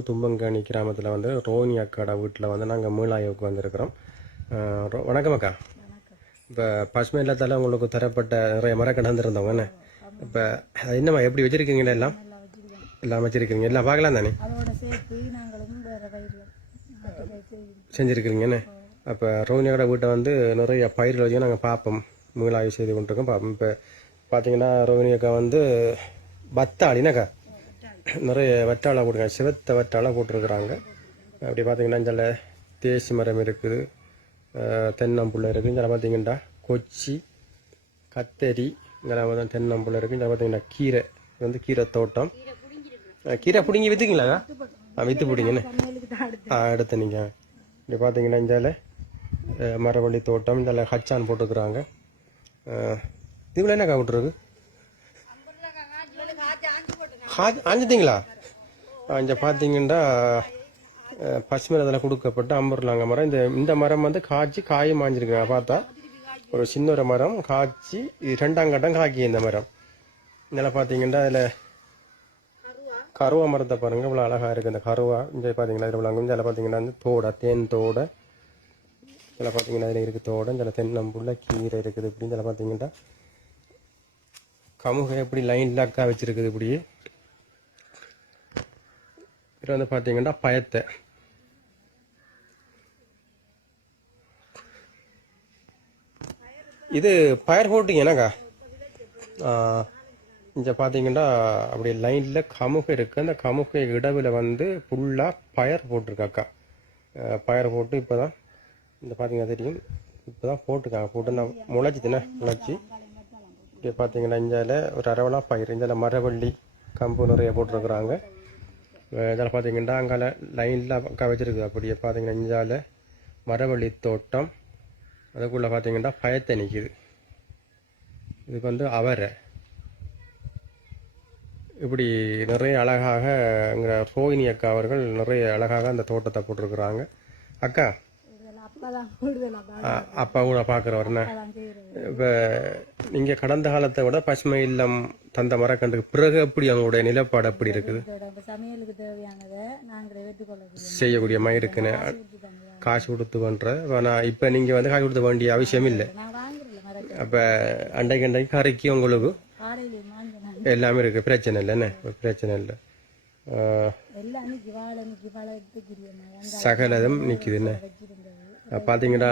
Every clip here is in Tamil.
மட்டக்களப்பு தும்பங்கனி கிராமத்தில் வந்து ரோனி அக்காடா வீட்டில் வந்து நாங்கள் மீளாய்வுக்கு வந்திருக்கிறோம். வணக்கம் அக்கா. இப்போ பசுமை இல்லத்தால் உங்களுக்கு தரப்பட்ட நிறைய மரக்கடை இருந்தவங்க என்ன? இப்போ என்னம்மா எப்படி வச்சுருக்கீங்களா எல்லாம்? எல்லாம் வச்சுருக்கீங்க. எல்லாம் பார்க்கலாம் தானே. செஞ்சுருக்கிறீங்க என்ன? அப்போ ரோனியோட வீட்டை வந்து நிறைய பயிர்கள் வச்சு நாங்கள் பார்ப்போம். மீளாய்வு செய்து கொண்டிருக்கோம். பார்ப்போம். இப்போ பார்த்தீங்கன்னா ரோகிணி அக்கா வந்து பத்தாளினாக்கா நிறைய வட்டாளை போடுங்க சிவத்த வட்டாளை போட்டிருக்கிறாங்க. அப்படி பார்த்தீங்கன்னா இதில் தேசி மரம் இருக்குது. தென்னம்புள்ள இருக்குது. இதெல்லாம் பார்த்தீங்கன்னா கொச்சி கத்தரி இதெல்லாம் வந்து தென்னம்புள்ள இருக்குது. இதில் பார்த்தீங்கன்னா கீரை. இது வந்து கீரை தோட்டம். கீரை பிடிங்கி பிடுங்கி ஆ விற்று பிடிங்கன்னு அடுத்து ஆ எடுத்து நீங்கள் இப்படி பார்த்தீங்கன்னா இந்த மரவள்ளி தோட்டம் இந்த ஹச்சான் போட்டுக்கிறாங்க இதுல என்னக்கா விட்டுருக்கு ஆஞ்சிட்டீங்களா இங்கே பார்த்தீங்கன்னா பசுமை அதில் கொடுக்கப்பட்ட அம்பர்லாங்க மரம். இந்த இந்த மரம் வந்து காய்ச்சி காயும் மாஞ்சிருக்குங்க. பார்த்தா ஒரு சின்ன ஒரு மரம் காய்ச்சி இது ரெண்டாம் கட்டம் காய்க்கி இந்த மரம். இதில் பார்த்தீங்கன்னா அதில் கருவா மரத்தை பாருங்க. இவ்வளோ அழகாக இருக்குது இந்த கருவா இந்த பார்த்தீங்கன்னா இதில் விளாங்க இதில் பார்த்தீங்கன்னா வந்து தோடை தேன் தோடை. இதில் பார்த்தீங்கன்னா இதில் இருக்குது தோடை. இதில் தென்னம்புள்ள கீரை இருக்குது. இப்படி இதில் பார்த்தீங்கன்னா கமுகை எப்படி லைன் லாக்காக வச்சுருக்குது இப்படி. இது வந்து பார்த்தீங்கன்னா பயத்தை. இது பயர் போட்டிங்கன்னாக்கா இங்கே பார்த்தீங்கன்னா அப்படி லைனில் கமுகை இருக்குது அந்த கமுகை இடவில் வந்து ஃபுல்லாக பயர் போட்டிருக்காக்கா. பயர் போட்டு இப்போ தான் இந்த பார்த்தீங்கன்னா தெரியும். இப்போ தான் போட்டிருக்காங்க. போட்டு நான் முளைச்சிதுண்ணே முளைச்சி. இங்கே பார்த்தீங்கன்னா இஞ்சால ஒரு அரவலா பயிர் இஞ்சால மரவள்ளி கம்பு நிறைய போட்டிருக்கிறாங்க. இதில் பார்த்தீங்கன்னா அங்கால லைனில் அக்கா வச்சுருக்குது. அப்படியே பார்த்தீங்கன்னா இஞ்சால் மரவள்ளி தோட்டம். அதுக்குள்ளே பார்த்தீங்கன்னா பயத்தை நிற்கிது இதுக்கு வந்து அவரை. இப்படி நிறைய அழகாக எங்கிற ரோகிணி அக்கா அவர்கள் நிறைய அழகாக அந்த தோட்டத்தை போட்டிருக்கிறாங்க. அக்கா அப்பா கூட பார்க்குறவர்னே இப்போ நீங்கள் கடந்த காலத்தை விட பசுமை இல்லம் தந்த மரக்கன்றுக்கு பிறகு எப்படி அவங்களுடைய நிலப்பாடு எப்படி இருக்குது? இதோட இப்ப சமையலுக்கு தேவையானதை நாங்களே வெட்டுக்கொள்ளக்கூடிய செய்யக்கூடிய மயிருக்குன்னு காசு கொடுத்து பண்ணுற ஆனால் இப்போ நீங்கள் வந்து காசு கொடுத்த வேண்டிய அவசியம் இல்லை. அப்போ அண்டைக்கு அண்டைக்கு கறிக்கு உங்களுக்கு எல்லாமே இருக்குது பிரச்சனை இல்லைண்ணே பிரச்சனை இல்லை. சகலதும் நிற்குதுண்ணே பார்த்தீங்கன்னா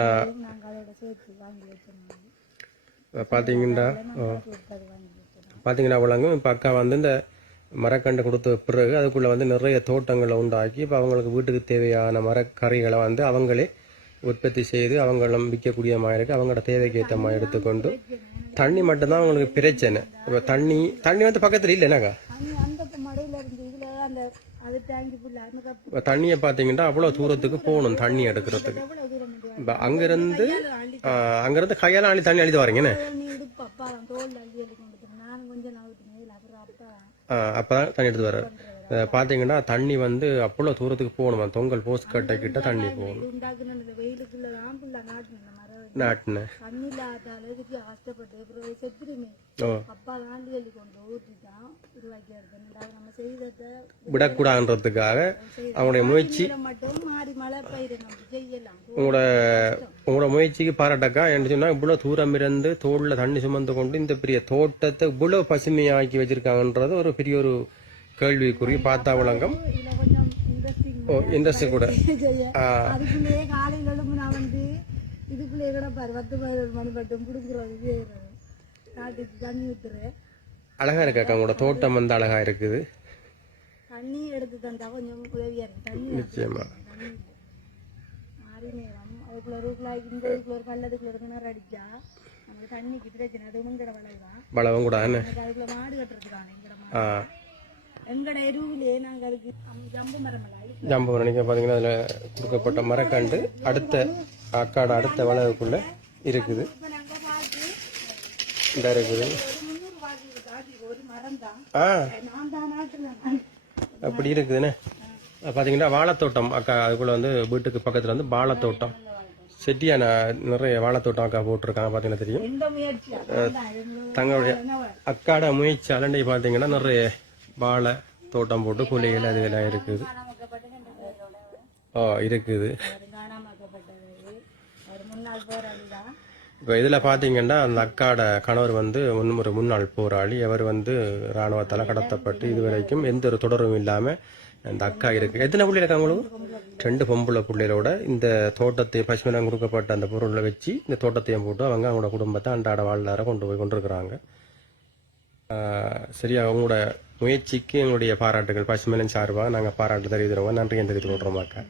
பார்த்தீங்கன்னா பார்த்தீங்கன்னா வழங்கும் இப்போ அக்கா வந்து இந்த மரக்கண்டை கொடுத்த பிறகு அதுக்குள்ளே வந்து நிறைய தோட்டங்களை உண்டாக்கி இப்போ அவங்களுக்கு வீட்டுக்கு தேவையான மரக்கறிகளை வந்து அவங்களே உற்பத்தி செய்து அவங்களும் விற்கக்கூடிய மாதிரி அவங்களோட தேவைக்கு ஏற்ற மாதிரி எடுத்துக்கொண்டு தண்ணி மட்டும்தான் அவங்களுக்கு பிரச்சனை. இப்போ தண்ணி தண்ணி வந்து பக்கத்தில் இல்லைனாக்கா தண்ணியை பார்த்தீங்கன்னா அவ்வளோ தூரத்துக்கு போகணும் தண்ணி எடுக்கிறதுக்கு? இப்போ அங்கேருந்து அங்கேருந்து கையால் அள்ளி தண்ணி அழித்து வரீங்கண்ணே அப்போ தான் தண்ணி எடுத்து வர்றாரு. பார்த்தீங்கன்னா தண்ணி வந்து அவ்வளோ தூரத்துக்கு போகணுமா. தொங்கல் போஸ்ட் கட்டை கிட்ட தண்ணி போகணும். நாட்டினேன் தண்ணி இல்லாத அளவுக்கு கஷ்டப்பட்டு அப்புறம் செத்துருமே அப்பா கொண்டு நம்ம செய்ததை விடக்கூடாதுன்றதுக்காக அவங்களுடைய முயற்சி இதுல மட்டும் மாறி மழை பயிர் நம்ம செய்யலாம். உங்களோட உங்களோட முயற்சிக்கு பாராட்டக்கா? என்ன சொன்னா இவ்வளோ தூரம் இருந்து தோளில் தண்ணி சுமந்து கொண்டு இந்த பெரிய தோட்டத்தை இவ்வளோ பசுமையாக்கி வச்சிருக்காங்கன்றது ஒரு பெரிய ஒரு கேள்விக்குறி பார்த்தா விளங்கம். இண்டஸ்ட்ரி கூட. இதுக்குள்ளேயே கூட பாரு பத்து பதினொரு மணி பட்டும் கொடுக்குறது செய்யறது. காட்டுக்கு தண்ணி ஊத்துறேன் அழகா இருக்காக்கா உங்களோட தோட்டம் வந்து அழகா இருக்குது. தண்ணி எடுத்து தந்தா கொஞ்சம் உதவியா இருக்கு. தண்ணி நிச்சயமா. மாறி நேரம். அதுக்குள்ள ரூக்குள்ள இந்த இதுக்குள்ள ஒரு பள்ளத்துக்குள்ள ஒரு கிணறு அடிச்சா நமக்கு தண்ணிக்கு பிரச்சனை அது உங்கட வளவுதான் பலவும் கூட அதுக்குள்ள மாடு கட்டுறதுக்கான எங்கட மாடு. எங்கட எருவிலே நாங்க அதுக்கு ஜம்பு மரம் ஜம்பு நினைக்க பார்த்தீங்கன்னா அதில் கொடுக்கப்பட்ட மரக்கண்டு. அடுத்த அக்காட அடுத்த வளவுக்குள்ள இருக்குது. இந்த இருக்குது. ஆ. நான் அப்படி இருக்குதுண்ணே பார்த்தீங்கன்னா வாழைத்தோட்டம் அக்கா அதுக்குள்ள வந்து வீட்டுக்கு பக்கத்தில் வந்து வாழைத்தோட்டம். செட்டியான நிறைய வாழைத்தோட்டம் அக்கா போட்டிருக்காங்க பார்த்தீங்கன்னா தெரியும். தங்களுடைய அக்காட முயற்சி அலண்டை பார்த்தீங்கன்னா நிறைய வாழை தோட்டம் போட்டு புலிகள் அதுகெல்லாம் இருக்குது. ஓ இருக்குது அவர் காணாமக்கப்பட்டது அவர் முன்னாள் போராளி தான் இப்போ இதில் பார்த்தீங்கன்னா அந்த அக்காட கணவர் வந்து முன் ஒரு முன்னாள் போராளி. அவர் வந்து இராணுவத்தால் கடத்தப்பட்டு இதுவரைக்கும் எந்த ஒரு தொடரும் இல்லாமல் அந்த அக்கா இருக்குது எத்தனை பிள்ளை இருக்காங்க உங்களுக்கு? ரெண்டு பொம்பளை பிள்ளைகளோட இந்த தோட்டத்தை பசுமலம் கொடுக்கப்பட்ட அந்த பொருளை வச்சு இந்த தோட்டத்தையும் போட்டு அவங்க அவங்களோட குடும்பத்தை அன்றாட வாழ்நார கொண்டு போய் கொண்டிருக்கிறாங்க. சரியா அவங்களோட முயற்சிக்கு எங்களுடைய பாராட்டுகள். பசுமலன் சார்பாக நாங்கள் பாராட்டு தெரிவிக்கிறோம். நன்றி தெரிவித்துக் கொள்கிறோமாக்கா